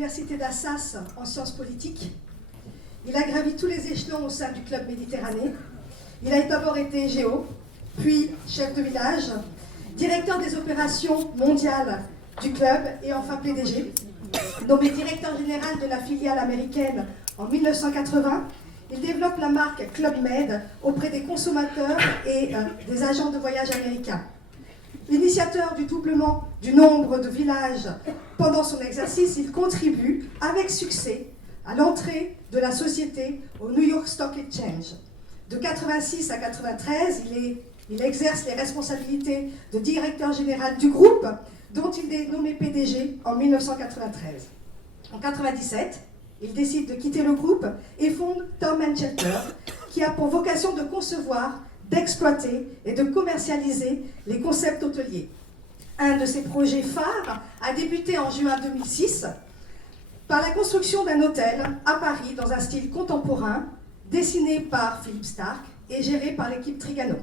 l'université d'Assas en sciences politiques. Il a gravi tous les échelons au sein du club Méditerranée. Il a d'abord été géo, puis chef de village, directeur des opérations mondiales du club et enfin PDG. Nommé directeur général de la filiale américaine en 1980, il développe la marque Club Med auprès des consommateurs et des agents de voyage américains. L'initiateur du doublement du nombre de villages pendant son exercice, il contribue avec succès à l'entrée de la société au New York Stock Exchange. De 86 à 93, il exerce les responsabilités de directeur général du groupe, dont il est nommé PDG en 1993. En 1997, il décide de quitter le groupe et fonde Tom & Shelter, qui a pour vocation de concevoir, d'exploiter et de commercialiser les concepts hôteliers. Un de ses projets phares a débuté en juin 2006 par la construction d'un hôtel à Paris dans un style contemporain, dessiné par Philippe Starck et géré par l'équipe Trigano.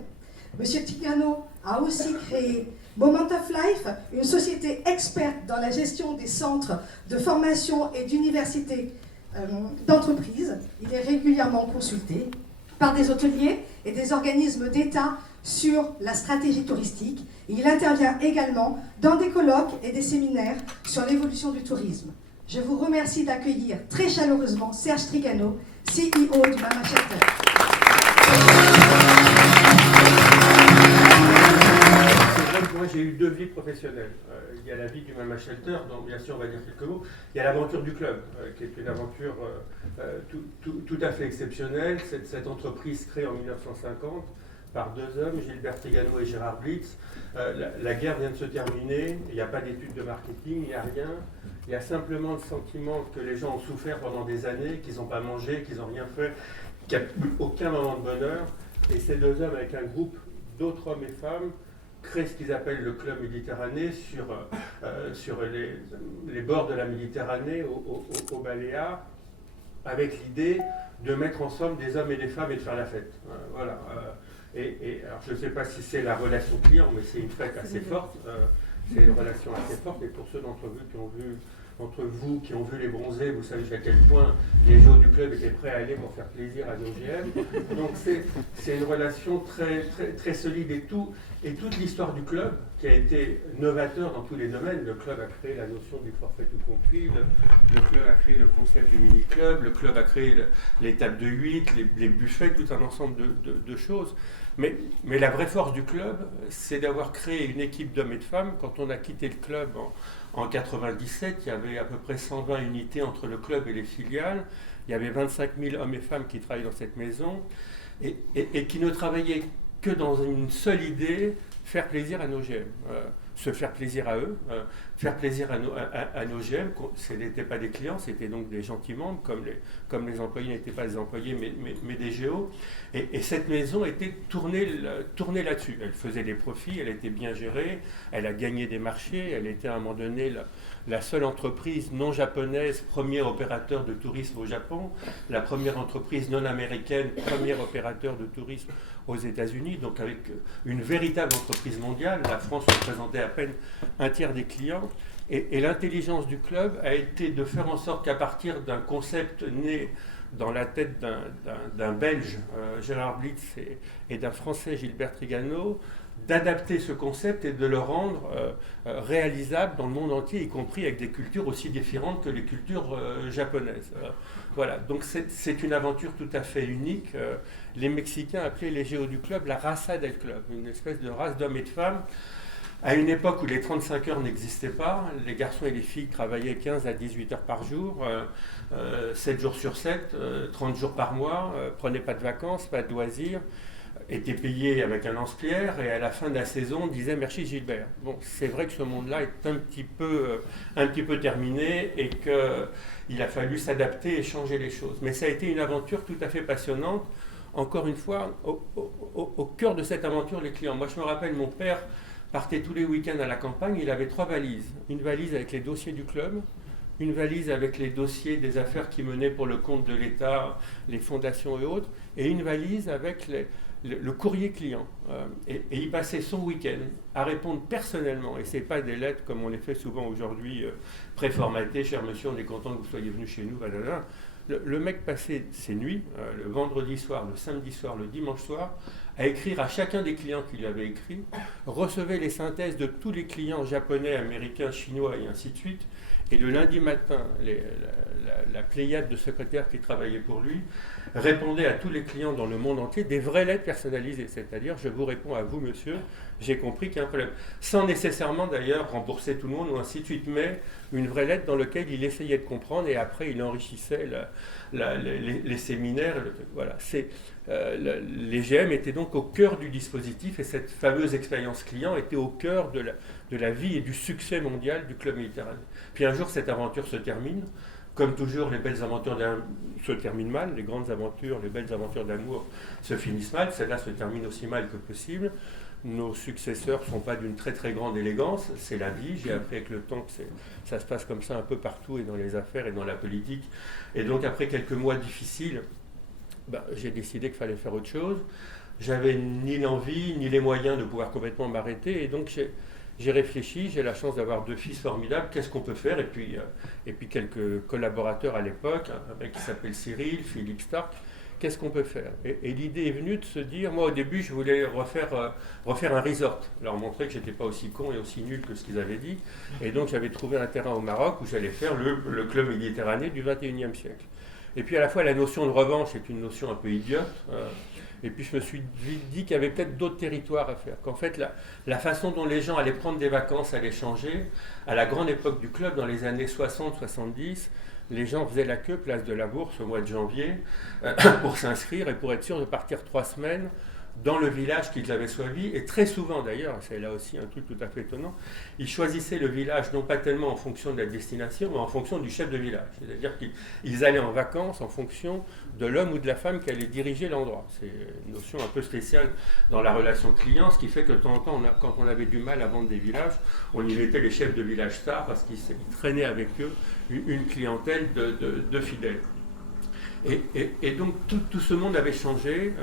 Monsieur Trigano a aussi créé Moment of Life, une société experte dans la gestion des centres de formation et d'universités d'entreprise. Il est régulièrement consulté par des hôteliers et des organismes d'État sur la stratégie touristique. Il intervient également dans des colloques et des séminaires sur l'évolution du tourisme. Je vous remercie d'accueillir très chaleureusement Serge Trigano, CEO du Mama Shelter. Moi, j'ai eu deux vies professionnelles. Il y a la vie du Mama Shelter, dont bien sûr on va dire quelques mots. Il y a l'aventure du club, qui est une aventure tout à fait exceptionnelle. Cette entreprise créée en 1950 par deux hommes, Gilbert Trigano et Gérard Blitz. La guerre vient de se terminer, il n'y a pas d'études de marketing, il n'y a rien. Il y a simplement le sentiment que les gens ont souffert pendant des années, qu'ils n'ont pas mangé, qu'ils n'ont rien fait, qu'il n'y a eu aucun moment de bonheur. Et ces deux hommes, avec un groupe d'autres hommes et femmes, créent ce qu'ils appellent le Club Méditerranée sur les bords de la Méditerranée, au Baléares, avec l'idée de mettre ensemble des hommes et des femmes et de faire la fête. Voilà. Alors je ne sais pas si c'est la relation client, mais c'est une fête assez forte. C'est une relation assez forte. Et pour ceux d'entre vous qui ont vu les bronzés, vous savez à quel point les gens du club étaient prêts à aller pour faire plaisir à l'OGM. Donc c'est une relation très, très, très solide et toute l'histoire du club qui a été novateur dans tous les domaines. Le club a créé la notion du forfait tout compris, le club a créé le concept du mini-club, le club a créé les tables de 8, les buffets, tout un ensemble de choses. Mais la vraie force du club, c'est d'avoir créé une équipe d'hommes et de femmes. Quand on a quitté le club en 97, il y avait à peu près 120 unités entre le club et les filiales. Il y avait 25 000 hommes et femmes qui travaillaient dans cette maison et qui ne travaillaient que dans une seule idée, faire plaisir à nos GM. Se faire plaisir à eux, faire plaisir à nos GM. Ce n'étaient pas des clients, c'était donc des gentils membres, comme les employés n'étaient pas des employés, mais des géos. Et cette maison était tournée là-dessus. Elle faisait des profits, elle était bien gérée, elle a gagné des marchés, elle était à un moment donné la seule entreprise non japonaise, premier opérateur de tourisme au Japon, la première entreprise non américaine, premier opérateur de tourisme aux États-Unis, donc avec une véritable entreprise mondiale. La France représentait à peine un tiers des clients. Et l'intelligence du club a été de faire en sorte qu'à partir d'un concept né dans la tête d'un Belge, Gérard Blitz, et d'un Français, Gilbert Trigano, d'adapter ce concept et de le rendre réalisable dans le monde entier, y compris avec des cultures aussi différentes que les cultures japonaises. Voilà, donc c'est une aventure tout à fait unique. Les Mexicains appelaient les géos du club la raza del club, une espèce de race d'hommes et de femmes. À une époque où les 35 heures n'existaient pas, les garçons et les filles travaillaient 15 à 18 heures par jour, 7 jours sur 7, 30 jours par mois, prenaient pas de vacances, pas de loisirs, étaient payés avec un lance-pierre et à la fin de la saison disaient merci Gilbert. Bon, c'est vrai que ce monde-là est un petit peu terminé et qu'il a fallu s'adapter et changer les choses. Mais ça a été une aventure tout à fait passionnante. Encore une fois, au cœur de cette aventure, les clients. Moi, je me rappelle, mon père partait tous les week-ends à la campagne, il avait 3 valises. Une valise avec les dossiers du club, une valise avec les dossiers des affaires qu'il menait pour le compte de l'État, les fondations et autres, et une valise avec le courrier client. Et il passait son week-end à répondre personnellement, et ce n'est pas des lettres comme on les fait souvent aujourd'hui, préformatées, cher monsieur, on est content que vous soyez venu chez nous, blablabla. Le mec passait ses nuits, le vendredi soir, le samedi soir, le dimanche soir, à écrire à chacun des clients qui lui avaient écrit, recevait les synthèses de tous les clients japonais, américains, chinois et ainsi de suite, et le lundi matin, la pléiade de secrétaires qui travaillaient pour lui répondait à tous les clients dans le monde entier des vraies lettres personnalisées, c'est-à-dire je vous réponds à vous monsieur, j'ai compris qu'il y a un problème, sans nécessairement d'ailleurs rembourser tout le monde ou ainsi de suite, mais une vraie lettre dans laquelle il essayait de comprendre et après il enrichissait les séminaires. Voilà, les GM étaient donc au cœur du dispositif et cette fameuse expérience client était au cœur de la vie et du succès mondial du Club Méditerranée. Puis un jour cette aventure se termine. Comme toujours, les belles aventures se terminent mal, les grandes aventures, les belles aventures d'amour se finissent mal, celle-là se termine aussi mal que possible. Nos successeurs ne sont pas d'une très très grande élégance, c'est la vie, j'ai appris avec le temps que ça se passe comme ça un peu partout et dans les affaires et dans la politique. Et donc après quelques mois difficiles, j'ai décidé qu'il fallait faire autre chose. J'avais ni l'envie ni les moyens de pouvoir complètement m'arrêter et donc j'ai réfléchi, j'ai la chance d'avoir 2 fils formidables, qu'est-ce qu'on peut faire, et puis quelques collaborateurs à l'époque, un mec qui s'appelle Cyril, Philippe Stark, qu'est-ce qu'on peut faire. Et l'idée est venue de se dire, moi au début je voulais refaire un resort, leur montrer que j'étais pas aussi con et aussi nul que ce qu'ils avaient dit, et donc j'avais trouvé un terrain au Maroc où j'allais faire le club méditerranéen du 21e siècle. Et puis à la fois la notion de revanche est une notion un peu idiote, et puis je me suis dit qu'il y avait peut-être d'autres territoires à faire, qu'en fait la façon dont les gens allaient prendre des vacances allait changer. À la grande époque du club, dans les années 60-70, les gens faisaient la queue place de la Bourse au mois de janvier pour s'inscrire et pour être sûr de partir 3 semaines dans le village qu'ils avaient choisi, et très souvent d'ailleurs, c'est là aussi un truc tout à fait étonnant, ils choisissaient le village non pas tellement en fonction de la destination, mais en fonction du chef de village. C'est-à-dire qu'ils allaient en vacances en fonction de l'homme ou de la femme qui allait diriger l'endroit. C'est une notion un peu spéciale dans la relation client, ce qui fait que de temps en temps, quand on avait du mal à vendre des villages, on y mettait les chefs de village stars parce qu'ils traînaient avec eux une clientèle de fidèles. Et donc tout ce monde avait changé.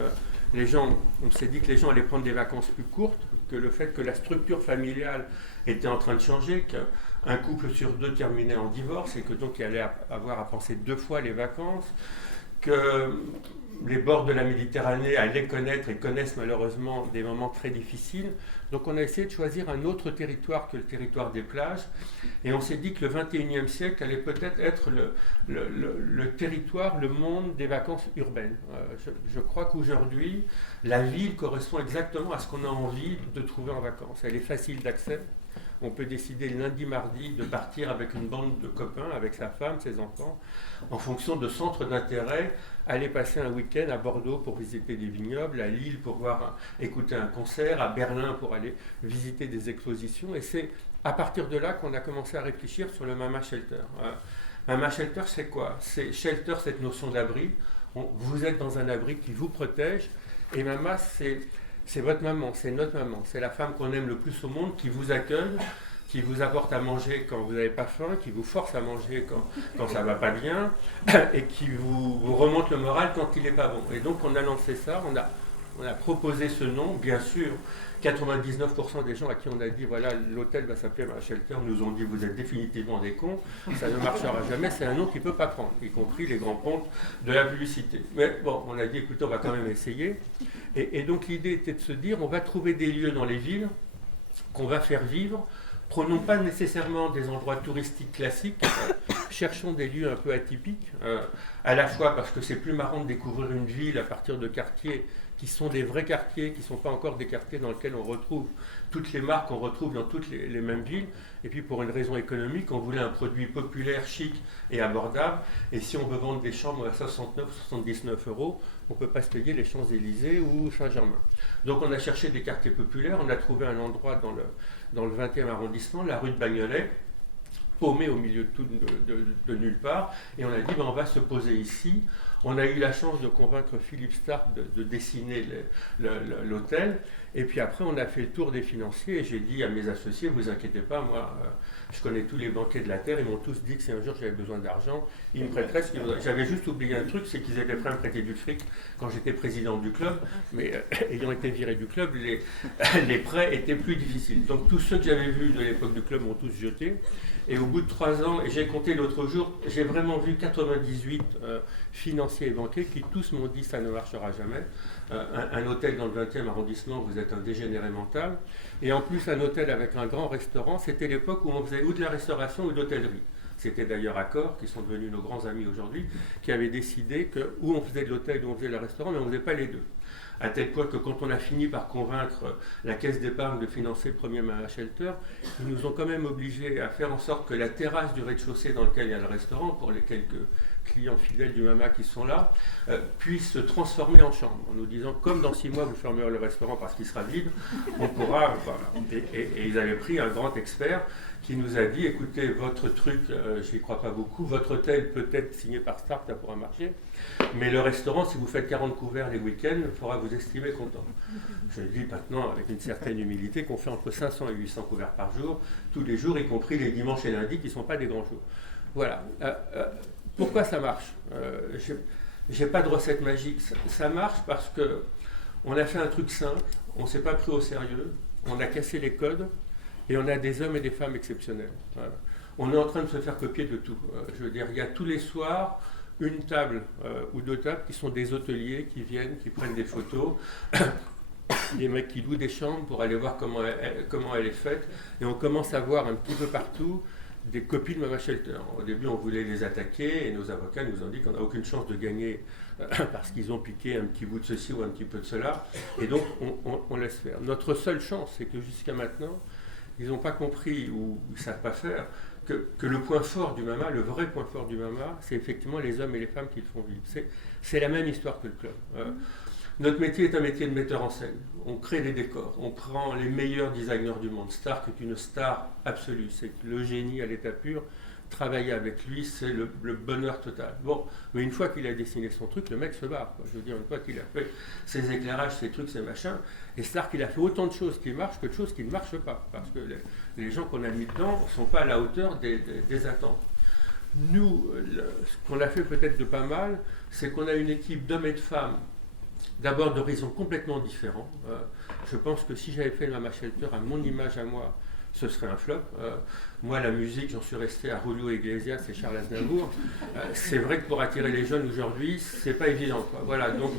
Les gens, on s'est dit que les gens allaient prendre des vacances plus courtes, que le fait que la structure familiale était en train de changer, qu'un couple sur 2 terminait en divorce et que donc il allait avoir à penser 2 fois les vacances, que les bords de la Méditerranée allaient connaître et connaissent malheureusement des moments très difficiles. Donc on a essayé de choisir un autre territoire que le territoire des plages et on s'est dit que le 21e siècle allait peut-être être le territoire, le monde des vacances urbaines. Je crois qu'aujourd'hui, la ville correspond exactement à ce qu'on a envie de trouver en vacances. Elle est facile d'accès. On peut décider lundi, mardi de partir avec une bande de copains, avec sa femme, ses enfants, en fonction de centres d'intérêt, aller passer un week-end à Bordeaux pour visiter des vignobles, à Lille pour écouter un concert, à Berlin pour aller visiter des expositions. Et c'est à partir de là qu'on a commencé à réfléchir sur le Mama Shelter. Mama Shelter, c'est quoi? C'est shelter, cette notion d'abri. Vous êtes dans un abri qui vous protège. Et Mama, c'est votre maman, c'est notre maman, c'est la femme qu'on aime le plus au monde, qui vous accueille, qui vous apporte à manger quand vous n'avez pas faim, qui vous force à manger quand ça ne va pas bien, et qui vous remonte le moral quand il n'est pas bon. Et donc on a lancé ça, on a proposé ce nom, bien sûr, 99% des gens à qui on a dit voilà l'hôtel va s'appeler Mama Shelter nous ont dit vous êtes définitivement des cons, ça ne marchera jamais, c'est un nom qui ne peut pas prendre, y compris les grands pontes de la publicité. Mais bon, on a dit écoutez, on va quand même essayer. Et donc l'idée était de se dire on va trouver des lieux dans les villes qu'on va faire vivre. Prenons pas nécessairement des endroits touristiques classiques, cherchons des lieux un peu atypiques, à la fois parce que c'est plus marrant de découvrir une ville à partir de quartiers qui sont des vrais quartiers, qui ne sont pas encore des quartiers dans lesquels on retrouve toutes les marques qu'on retrouve dans toutes les mêmes villes. Et puis pour une raison économique, on voulait un produit populaire, chic et abordable. Et si on veut vendre des chambres à 69 ou 79 euros, on ne peut pas se payer les Champs-Élysées ou Saint-Germain. Donc on a cherché des quartiers populaires, on a trouvé un endroit dans le 20e arrondissement, la rue de Bagnolet, paumé au milieu de nulle part, et on a dit on va se poser ici On a eu la chance de convaincre Philippe Stark de dessiner l'hôtel. Et puis après, on a fait le tour des financiers et j'ai dit à mes associés, vous inquiétez pas, moi, je connais tous les banquiers de la Terre, ils m'ont tous dit que si un jour j'avais besoin d'argent, ils me prêteraient ce qu'ils voudraient. J'avais juste oublié un truc, c'est qu'ils étaient prêts à me prêter du fric quand j'étais président du club, mais ayant été viré du club, les prêts étaient plus difficiles. Donc tous ceux que j'avais vus de l'époque du club m'ont tous jeté. Et au bout de 3 ans, et j'ai compté l'autre jour, j'ai vraiment vu 98 financiers et banquiers qui tous m'ont dit ça ne marchera jamais. Un hôtel dans le 20e arrondissement, vous êtes un dégénéré mental. Et en plus, un hôtel avec un grand restaurant, c'était l'époque où on faisait ou de la restauration ou de l'hôtellerie. C'était d'ailleurs Accor, qui sont devenus nos grands amis aujourd'hui, qui avaient décidé que où on faisait de l'hôtel, où on faisait le restaurant, mais on ne faisait pas les deux. À tel point que quand on a fini par convaincre la caisse d'épargne de financer le premier Mama Shelter, ils nous ont quand même obligés à faire en sorte que la terrasse du rez-de-chaussée dans lequel il y a le restaurant, pour les quelques clients fidèles du Mama qui sont là, puisse se transformer en chambre, en nous disant, comme dans 6 mois vous fermerez le restaurant parce qu'il sera vide, on pourra... Voilà. Et ils avaient pris un grand expert qui nous a dit, écoutez, votre truc, je n'y crois pas beaucoup, votre hôtel peut-être signé par Stark, ça pourra marcher, mais le restaurant, si vous faites 40 couverts les week-ends, il faudra vous estimer content. Je dis maintenant, avec une certaine humilité, qu'on fait entre 500 et 800 couverts par jour, tous les jours, y compris les dimanches et lundis, qui ne sont pas des grands jours. Voilà. Pourquoi ça marche? Je n'ai pas de recette magique. Ça marche parce qu'on a fait un truc simple, on ne s'est pas pris au sérieux, on a cassé les codes, et on a des hommes et des femmes exceptionnels. Voilà. On est en train de se faire copier de tout. Je veux dire, il y a tous les soirs une table ou 2 tables qui sont des hôteliers qui viennent, qui prennent des photos, des mecs qui louent des chambres pour aller voir comment elle est faite, et on commence à voir un petit peu partout des copies de Mama Shelter. Au début, on voulait les attaquer, et nos avocats nous ont dit qu'on n'a aucune chance de gagner parce qu'ils ont piqué un petit bout de ceci ou un petit peu de cela, et donc on laisse faire. Notre seule chance, c'est que jusqu'à maintenant, ils n'ont pas compris ou ils ne savent pas faire que le point fort du Mama, le vrai point fort du Mama, c'est effectivement les hommes et les femmes qui le font vivre. C'est la même histoire que le club. Notre métier est un métier de metteur en scène. On crée des décors, on prend les meilleurs designers du monde. Stark est une star absolue, c'est le génie à l'état pur. Travailler avec lui, c'est le bonheur total. Bon, mais une fois qu'il a dessiné son truc, le mec se barre. Je veux dire, une fois qu'il a fait ses éclairages, ses trucs, ses machins, et Stark, il a fait autant de choses qui marchent que de choses qui ne marchent pas. Parce que les gens qu'on a mis dedans ne sont pas à la hauteur des attentes. Nous, ce qu'on a fait peut-être de pas mal, c'est qu'on a une équipe d'hommes et de femmes, d'abord d'horizons complètement différents. Je pense que si j'avais fait le Mama Shelter à mon image à moi, ce serait un flop. Moi, la musique, j'en suis resté à Julio Iglesias et Charles Aznavour. C'est vrai que pour attirer les jeunes aujourd'hui, c'est pas évident, quoi. Voilà, donc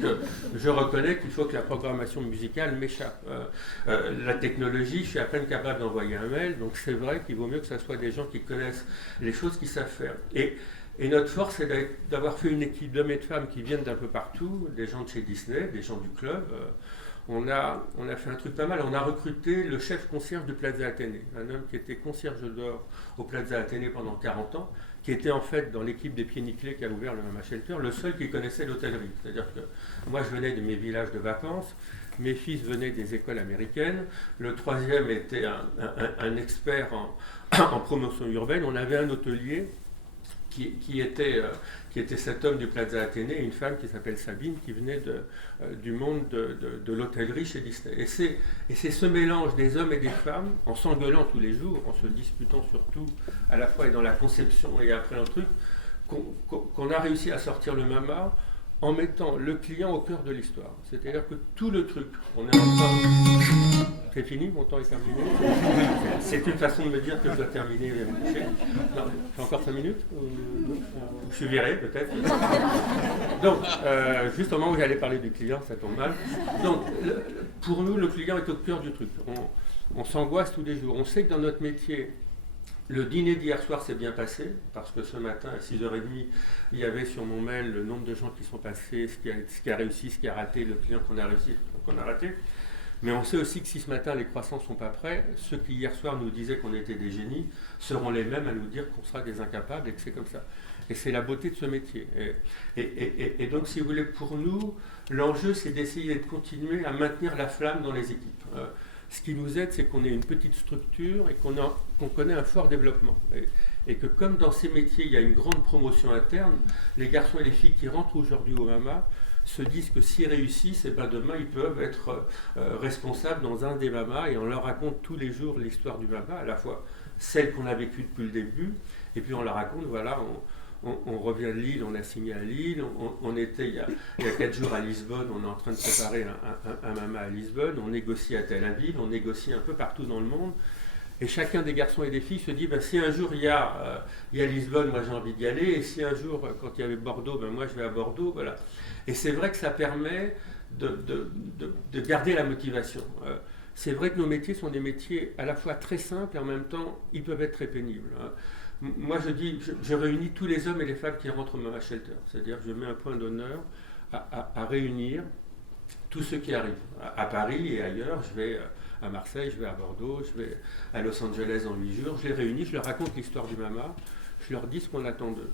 je reconnais qu'il faut que la programmation musicale m'échappe. La technologie, je suis à peine capable d'envoyer un mail, donc c'est vrai qu'il vaut mieux que ce soit des gens qui connaissent les choses qu'ils savent faire. Et notre force, c'est d'avoir fait une équipe d'hommes et de femmes qui viennent d'un peu partout, des gens de chez Disney, des gens du club. On a fait un truc pas mal. On a recruté le chef concierge du Plaza Athénée, un homme qui était concierge d'or au Plaza Athénée pendant 40 ans, qui était en fait dans l'équipe des pieds nickelés qui a ouvert le Mama Shelter, le seul qui connaissait l'hôtellerie. C'est-à-dire que moi, je venais de mes villages de vacances, mes fils venaient des écoles américaines, le troisième était un expert en promotion urbaine. On avait un hôtelier qui était cet homme du Plaza Athénée, et une femme qui s'appelle Sabine, qui venait du monde de l'hôtellerie chez Disney. Et c'est ce mélange des hommes et des femmes, en s'engueulant tous les jours, en se disputant surtout, à la fois et dans la conception et après un truc, qu'on a réussi à sortir le Mama en mettant le client au cœur de l'histoire. C'est-à-dire que tout le truc, on est en train... C'est fini, mon temps est terminé. C'est une façon de me dire que je dois terminer. Non, j'ai encore 5 minutes. Je suis viré, peut-être. Donc, juste au moment où j'allais parler du client, ça tombe mal. Donc, pour nous, le client est au cœur du truc. On s'angoisse tous les jours. On sait que dans notre métier, le dîner d'hier soir s'est bien passé, parce que ce matin, à 6h30, il y avait sur mon mail le nombre de gens qui sont passés, ce qui a réussi, ce qui a raté, le client qu'on a réussi, qu'on a raté. Mais on sait aussi que si ce matin les croissants ne sont pas prêts, ceux qui hier soir nous disaient qu'on était des génies seront les mêmes à nous dire qu'on sera des incapables et que c'est comme ça. Et c'est la beauté de ce métier. Et donc, si vous voulez, pour nous, l'enjeu, c'est d'essayer de continuer à maintenir la flamme dans les équipes. Ce qui nous aide, c'est qu'on ait une petite structure et qu'on connaît un fort développement. Et que comme dans ces métiers, il y a une grande promotion interne, les garçons et les filles qui rentrent aujourd'hui au MAMA se disent que s'ils réussissent, et ben demain ils peuvent être responsables dans un des MAMA, et on leur raconte tous les jours l'histoire du MAMA, à la fois celle qu'on a vécue depuis le début, et puis on leur raconte, voilà, on revient de Lille, on a signé à Lille, on était il y a 4 jours à Lisbonne, on est en train de préparer un MAMA à Lisbonne, on négocie à Tel Aviv, on négocie un peu partout dans le monde. Et chacun des garçons et des filles se dit, ben, si un jour il y a Lisbonne, moi j'ai envie d'y aller, et si un jour, quand il y avait Bordeaux, ben, moi je vais à Bordeaux, voilà. Et c'est vrai que ça permet de garder la motivation. C'est vrai que nos métiers sont des métiers à la fois très simples et en même temps, ils peuvent être très pénibles. Moi je dis, je réunis tous les hommes et les femmes qui rentrent au Mama Shelter, c'est-à-dire que je mets un point d'honneur à réunir tous ceux qui arrivent. À Paris et ailleurs, je vais à Marseille, je vais à Bordeaux, je vais à Los Angeles en 8 jours, je les réunis, je leur raconte l'histoire du MAMA, je leur dis ce qu'on attend d'eux.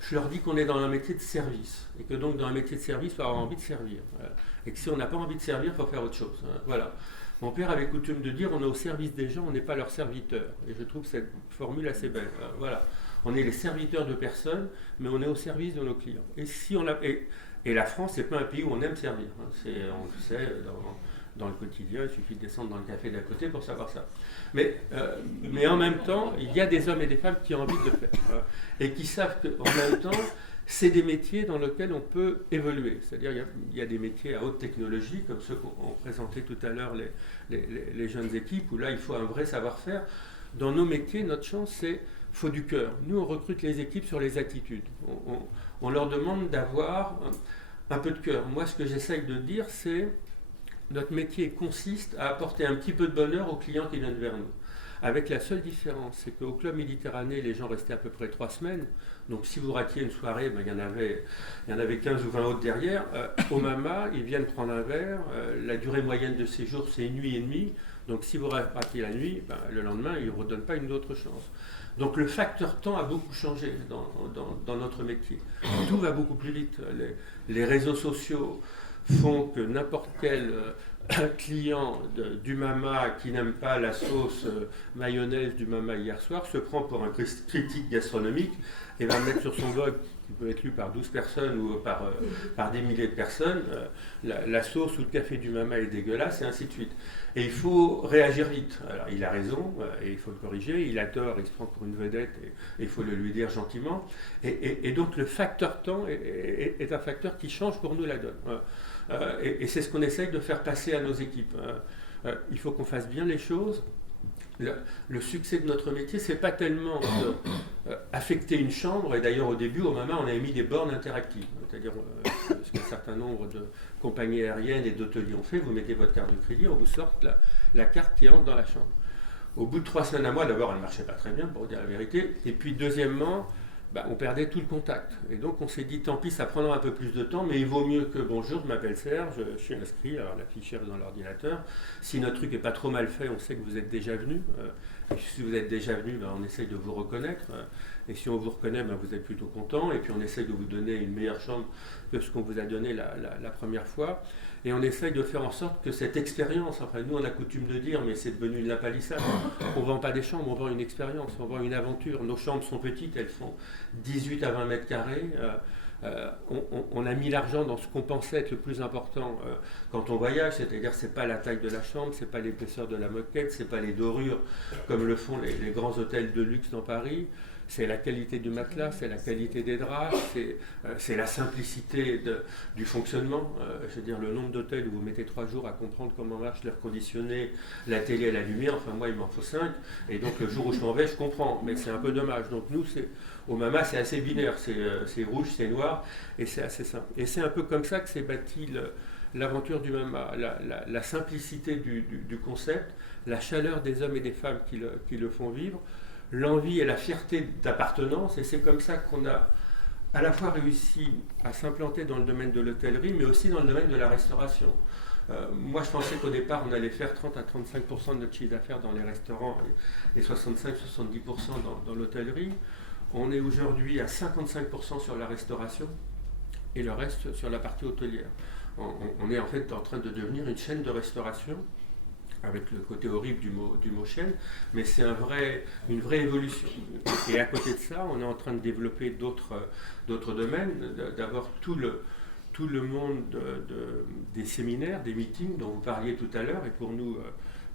Je leur dis qu'on est dans un métier de service, et que donc dans un métier de service, il faut avoir envie de servir. Et que si on n'a pas envie de servir, il faut faire autre chose. Voilà. Mon père avait coutume de dire, on est au service des gens, on n'est pas leurs serviteurs. Et je trouve cette formule assez belle. Voilà. On est les serviteurs de personnes, mais on est au service de nos clients. Et, si on a, et la France, c'est pas un pays où on aime servir. On le sait, dans le quotidien, il suffit de descendre dans le café d'à côté pour savoir ça. Mais en même temps, il y a des hommes et des femmes qui ont envie de le faire. Et qui savent qu'en même temps, c'est des métiers dans lesquels on peut évoluer. C'est-à-dire il y a des métiers à haute technologie, comme ceux qu'on présentait tout à l'heure, les jeunes équipes, où là, il faut un vrai savoir-faire. Dans nos métiers, notre chance, c'est faut du cœur. Nous, on recrute les équipes sur les attitudes. On leur demande d'avoir un peu de cœur. Moi, ce que j'essaye de dire, c'est notre métier consiste à apporter un petit peu de bonheur aux clients qui viennent vers nous. Avec la seule différence, c'est qu'au Club Méditerranée, les gens restaient à peu près 3 semaines. Donc si vous ratiez une soirée, ben, il y en avait 15 ou 20 autres derrière. Au MAMA, ils viennent prendre un verre. La durée moyenne de séjour, c'est 1 nuit et demie. Donc si vous ratiez la nuit, ben, le lendemain, ils ne vous redonnent pas une autre chance. Donc le facteur temps a beaucoup changé dans notre métier. Tout va beaucoup plus vite. Les réseaux sociaux font que n'importe quel client du MAMA qui n'aime pas la sauce mayonnaise du MAMA hier soir se prend pour un critique gastronomique et va mettre sur son blog, qui peut être lu par 12 personnes ou par des milliers de personnes, la sauce ou le café du MAMA est dégueulasse, et ainsi de suite. Et il faut réagir vite. Alors il a raison, et il faut le corriger, il a tort, il se prend pour une vedette, et il faut le lui dire gentiment. Et donc le facteur temps est un facteur qui change pour nous la donne. Et c'est ce qu'on essaye de faire passer à nos équipes. Il faut qu'on fasse bien les choses. Le succès de notre métier, c'est pas tellement affecter une chambre, et d'ailleurs au début, au MAMA, on avait mis des bornes interactives, c'est-à-dire ce qu'un certain nombre de compagnies aériennes et d'hôteliers ont fait, vous mettez votre carte de crédit, on vous sort la carte qui entre dans la chambre. Au bout de 3 semaines à moi, d'abord, elle ne marchait pas très bien, pour dire la vérité, et puis deuxièmement, on perdait tout le contact. Et donc on s'est dit, tant pis, ça prendra un peu plus de temps, mais il vaut mieux que, bonjour, je m'appelle Serge, je suis inscrit, alors la fiche est dans l'ordinateur. Si notre truc n'est pas trop mal fait, on sait que vous êtes déjà venu. Et si vous êtes déjà venu, on essaye de vous reconnaître. Et si on vous reconnaît, vous êtes plutôt content. Et puis on essaye de vous donner une meilleure chambre que ce qu'on vous a donné la première fois. Et on essaye de faire en sorte que cette expérience, enfin nous on a coutume de dire, mais c'est devenu une lapalissade, on ne vend pas des chambres, on vend une expérience, on vend une aventure. Nos chambres sont petites, elles font 18 à 20 mètres carrés. On a mis l'argent dans ce qu'on pensait être le plus important quand on voyage, c'est-à-dire c'est pas la taille de la chambre, c'est pas l'épaisseur de la moquette, c'est pas les dorures comme le font les grands hôtels de luxe dans Paris. C'est la qualité du matelas, c'est la qualité des draps, c'est la simplicité du fonctionnement. Je veux dire, le nombre d'hôtels où vous mettez 3 jours à comprendre comment marche l'air conditionné, la télé et la lumière, enfin moi il m'en faut 5, et donc le jour où je m'en vais, je comprends, mais c'est un peu dommage. Donc nous, au MAMA, c'est assez binaire, c'est rouge, c'est noir, et c'est assez simple. Et c'est un peu comme ça que s'est bâti l'aventure du MAMA, la simplicité du concept, la chaleur des hommes et des femmes qui le font vivre, l'envie et la fierté d'appartenance, et c'est comme ça qu'on a à la fois réussi à s'implanter dans le domaine de l'hôtellerie, mais aussi dans le domaine de la restauration. Moi, je pensais qu'au départ, on allait faire 30 à 35% de notre chiffre d'affaires dans les restaurants et 65-70% dans l'hôtellerie. On est aujourd'hui à 55% sur la restauration et le reste sur la partie hôtelière. On est en fait en train de devenir une chaîne de restauration avec le côté horrible du mot chaîne, mais c'est une vraie évolution. Et à côté de ça, on est en train de développer d'autres domaines, d'avoir tout le monde des séminaires, des meetings dont vous parliez tout à l'heure, et pour nous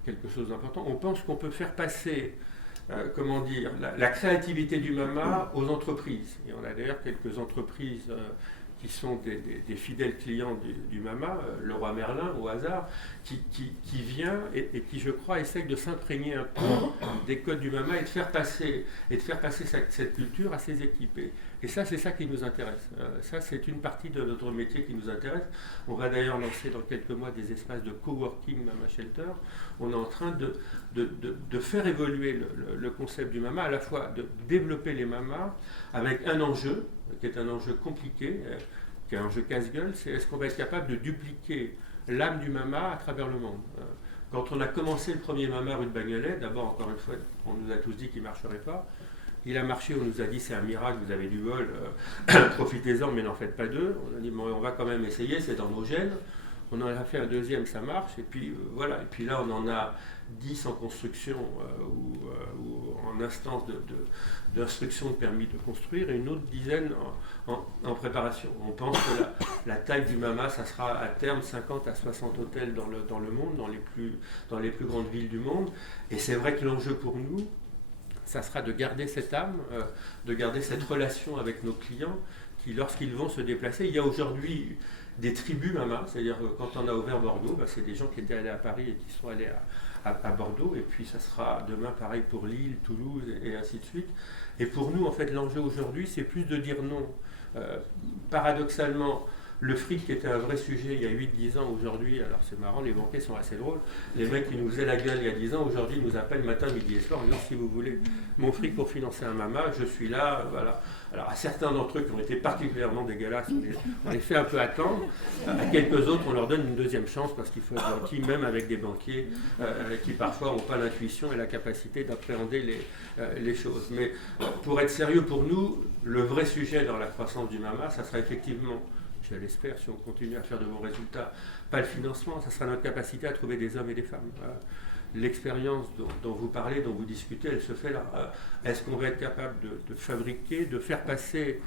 quelque chose d'important. On pense qu'on peut faire passer la créativité du MAMA aux entreprises. Et on a d'ailleurs quelques entreprises qui sont des fidèles clients du MAMA, Leroy Merlin au hasard, qui vient et qui, je crois, essaye de s'imprégner un peu des codes du MAMA et de faire passer cette culture à ses équipes. Et ça, c'est ça qui nous intéresse. Ça, c'est une partie de notre métier qui nous intéresse. On va d'ailleurs lancer dans quelques mois des espaces de coworking Mama Shelter. On est en train de faire évoluer le concept du MAMA, à la fois de développer les mamas avec un enjeu, qui est un enjeu compliqué, qui est un enjeu casse-gueule, c'est est-ce qu'on va être capable de dupliquer l'âme du MAMA à travers le monde. Quand on a commencé le premier MAMA rue de Bagnolet, d'abord, encore une fois, on nous a tous dit qu'il ne marcherait pas. Il a marché, on nous a dit c'est un miracle, vous avez du bol, profitez-en, mais n'en faites pas deux. On a dit bon, on va quand même essayer, c'est dans nos gènes. On en a fait un deuxième, ça marche, et puis voilà. Et puis là, on en a 10 en construction ou en instance d'instruction de permis de construire, et une autre dizaine en préparation. On pense que la taille du MAMA, ça sera à terme 50 à 60 hôtels dans le monde, dans les plus grandes villes du monde. Et c'est vrai que l'enjeu pour nous, ça sera de garder cette âme, de garder cette relation avec nos clients qui, lorsqu'ils vont se déplacer, il y a aujourd'hui des tribus MAMA, c'est-à-dire quand on a ouvert Bordeaux, c'est des gens qui étaient allés à Paris et qui sont allés à Bordeaux, et puis ça sera demain pareil pour Lille, Toulouse et ainsi de suite. Et pour nous, en fait, l'enjeu aujourd'hui, c'est plus de dire non. Paradoxalement, le fric qui était un vrai sujet il y a 8-10 ans, aujourd'hui, alors c'est marrant, les banquiers sont assez drôles, les mecs qui nous faisaient la gueule il y a 10 ans, aujourd'hui ils nous appellent matin, midi et soir, en disant si vous voulez mon fric pour financer un MAMA, je suis là, voilà. Alors à certains d'entre eux qui ont été particulièrement dégueulasses, on les fait un peu attendre, à quelques autres on leur donne une deuxième chance parce qu'il faut être gentil, même avec des banquiers qui parfois n'ont pas l'intuition et la capacité d'appréhender les choses. Mais pour être sérieux pour nous, le vrai sujet dans la croissance du MAMA, ça sera effectivement, je l'espère, si on continue à faire de bons résultats, pas le financement, ça sera notre capacité à trouver des hommes et des femmes. L'expérience dont vous parlez, dont vous discutez, elle se fait là. Est-ce qu'on va être capable de fabriquer, de faire passer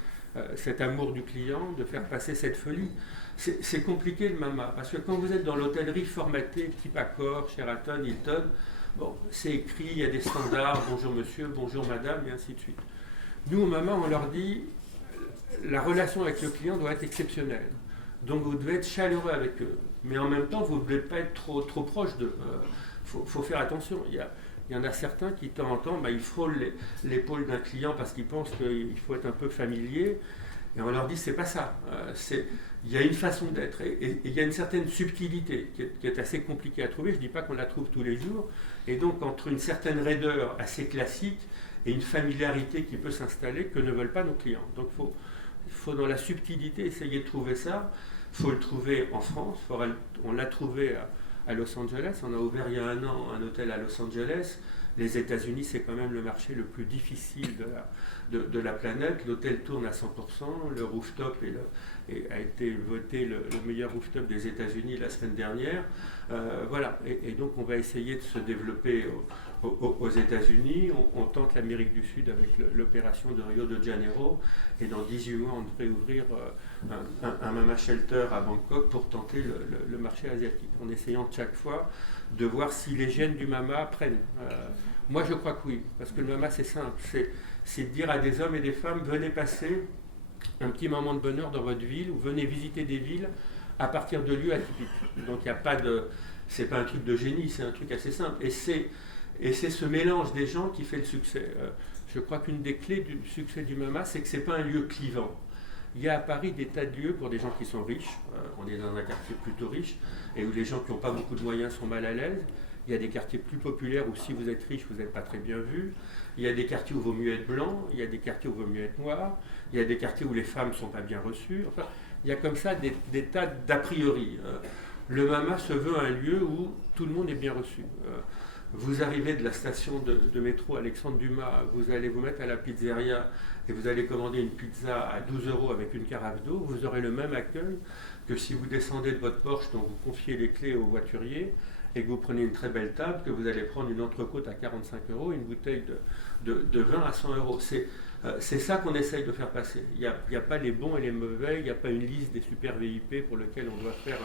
cet amour du client, de faire passer cette folie? C'est compliqué le MAMA, parce que quand vous êtes dans l'hôtellerie formatée, type Accor, Sheraton, Hilton, bon, c'est écrit, il y a des standards, bonjour monsieur, bonjour madame, et ainsi de suite. Nous, au MAMA, on leur dit, la relation avec le client doit être exceptionnelle. Donc vous devez être chaleureux avec eux. Mais en même temps, vous ne devez pas être trop proche d'eux. Faut faire attention. Il y en a certains qui, de temps en temps, ils frôlent l'épaule d'un client parce qu'ils pensent qu'il faut être un peu familier. Et on leur dit, c'est pas ça. Il y a une façon d'être. Et il y a une certaine subtilité qui est assez compliquée à trouver. Je ne dis pas qu'on la trouve tous les jours. Et donc, entre une certaine raideur assez classique et une familiarité qui peut s'installer que ne veulent pas nos clients. Donc, il faut dans la subtilité essayer de trouver ça. Il faut le trouver en France. On l'a trouvé à Los Angeles. On a ouvert il y a un an un hôtel à Los Angeles. Les États-Unis, c'est quand même le marché le plus difficile de la planète. L'hôtel tourne à 100%. Le rooftop a été voté le meilleur rooftop des États-Unis la semaine dernière. Voilà. Et donc, on va essayer de se développer aux États-Unis. On tente l'Amérique du Sud avec l'opération de Rio de Janeiro. Et dans 18 mois, on devrait ouvrir un Mama Shelter à Bangkok pour tenter le marché asiatique. En essayant chaque fois de voir si les gènes du MAMA prennent. Moi, je crois que oui, parce que le MAMA, c'est simple. C'est de dire à des hommes et des femmes, venez passer un petit moment de bonheur dans votre ville, ou venez visiter des villes à partir de lieux atypiques. Donc, il n'y a pas de... C'est pas un truc de génie, c'est un truc assez simple. Et c'est ce mélange des gens qui fait le succès. Je crois qu'une des clés du succès du MAMA, c'est que ce n'est pas un lieu clivant. Il y a à Paris des tas de lieux pour des gens qui sont riches. On est dans un quartier plutôt riche et où les gens qui n'ont pas beaucoup de moyens sont mal à l'aise. Il y a des quartiers plus populaires où si vous êtes riche, vous n'êtes pas très bien vu. Il y a des quartiers où il vaut mieux être blanc. Il y a des quartiers où il vaut mieux être noir. Il y a des quartiers où les femmes ne sont pas bien reçues. Enfin, il y a comme ça des tas d'a priori. Le MAMA se veut un lieu où tout le monde est bien reçu. Vous arrivez de la station de métro Alexandre Dumas, vous allez vous mettre à la pizzeria et vous allez commander une pizza à 12 € avec une carafe d'eau, vous aurez le même accueil que si vous descendez de votre Porsche dont vous confiez les clés au voiturier et que vous prenez une très belle table, que vous allez prendre une entrecôte à 45 €, une bouteille de vin à 100 €. C'est ça qu'on essaye de faire passer. Il n'y a pas les bons et les mauvais, il n'y a pas une liste des super VIP pour lesquels on doit faire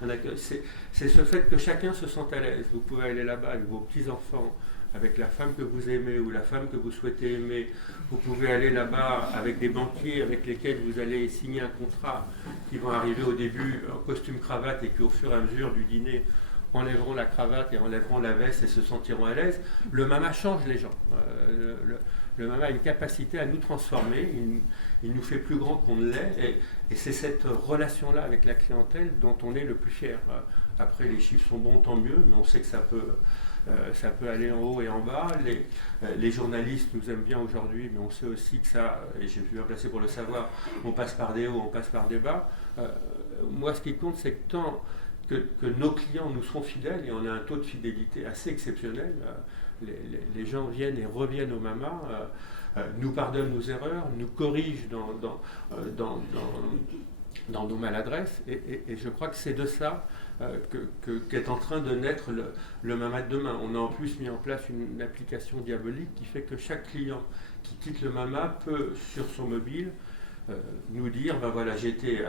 un accueil. C'est ce fait que chacun se sente à l'aise. Vous pouvez aller là-bas avec vos petits-enfants, avec la femme que vous aimez ou la femme que vous souhaitez aimer. Vous pouvez aller là-bas avec des banquiers avec lesquels vous allez signer un contrat qui vont arriver au début en costume cravate et qui au fur et à mesure du dîner enlèveront la cravate et enlèveront la veste et se sentiront à l'aise. Le MAMA change les gens. Le MAMA a une capacité à nous transformer, il nous fait plus grand qu'on ne l'est, et c'est cette relation-là avec la clientèle dont on est le plus fier. Après, les chiffres sont bons, tant mieux, mais on sait que ça peut aller en haut et en bas. Les journalistes nous aiment bien aujourd'hui, mais on sait aussi que ça, et j'ai pu bien placé pour le savoir, on passe par des hauts, on passe par des bas. Moi, ce qui compte, c'est que tant que nos clients nous seront fidèles, et on a un taux de fidélité assez exceptionnel. Les gens viennent et reviennent au MAMA, nous pardonnent nos erreurs, nous corrigent dans nos maladresses, et je crois que c'est de ça qu'est en train de naître le MAMA de demain. On a en plus mis en place une application diabolique qui fait que chaque client qui quitte le MAMA peut, sur son mobile, nous dire, ben voilà, j'étais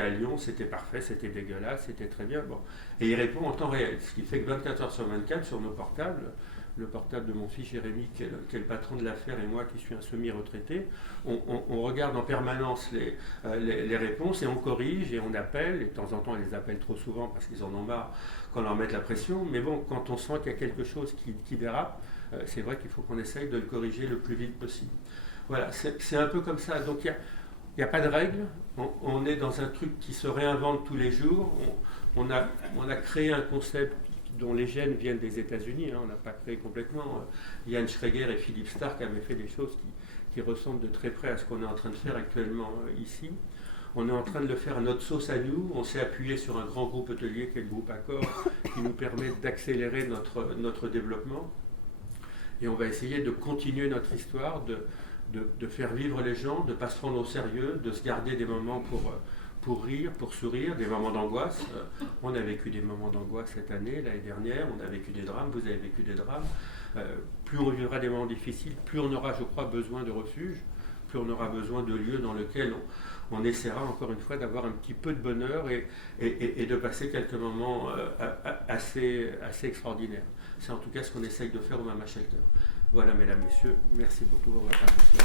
à Lyon, c'était parfait, c'était dégueulasse, c'était très bien. Bon. Et il répond en temps réel, ce qui fait que 24 heures sur 24, sur nos portables, le portable de mon fils Jérémy, qui est le patron de l'affaire, et moi qui suis un semi-retraité, on regarde en permanence les réponses et on corrige et on appelle, et de temps en temps on les appelle trop souvent parce qu'ils en ont marre qu'on leur mette la pression, mais bon, quand on sent qu'il y a quelque chose qui dérape, c'est vrai qu'il faut qu'on essaye de le corriger le plus vite possible. Voilà, c'est un peu comme ça. Donc il n'y a pas de règles, on est dans un truc qui se réinvente tous les jours, on a créé un concept dont les gènes viennent des États-Unis, on n'a pas créé complètement. Ian Schrager et Philippe Stark avaient fait des choses qui ressemblent de très près à ce qu'on est en train de faire actuellement ici. On est en train de le faire à notre sauce à nous. On s'est appuyé sur un grand groupe hôtelier qui est le groupe Accor, qui nous permet d'accélérer notre développement. Et on va essayer de continuer notre histoire, de faire vivre les gens, de ne pas se prendre au sérieux, de se garder des moments pour rire, pour sourire, des moments d'angoisse. On a vécu des moments d'angoisse cette année, l'année dernière, on a vécu des drames, vous avez vécu des drames. Plus on vivra des moments difficiles, plus on aura, je crois, besoin de refuge, plus on aura besoin de lieux dans lesquels on essaiera encore une fois d'avoir un petit peu de bonheur et de passer quelques moments assez extraordinaires. C'est en tout cas ce qu'on essaye de faire au Mama Shelter. Voilà, mesdames, messieurs, merci beaucoup pour votre attention.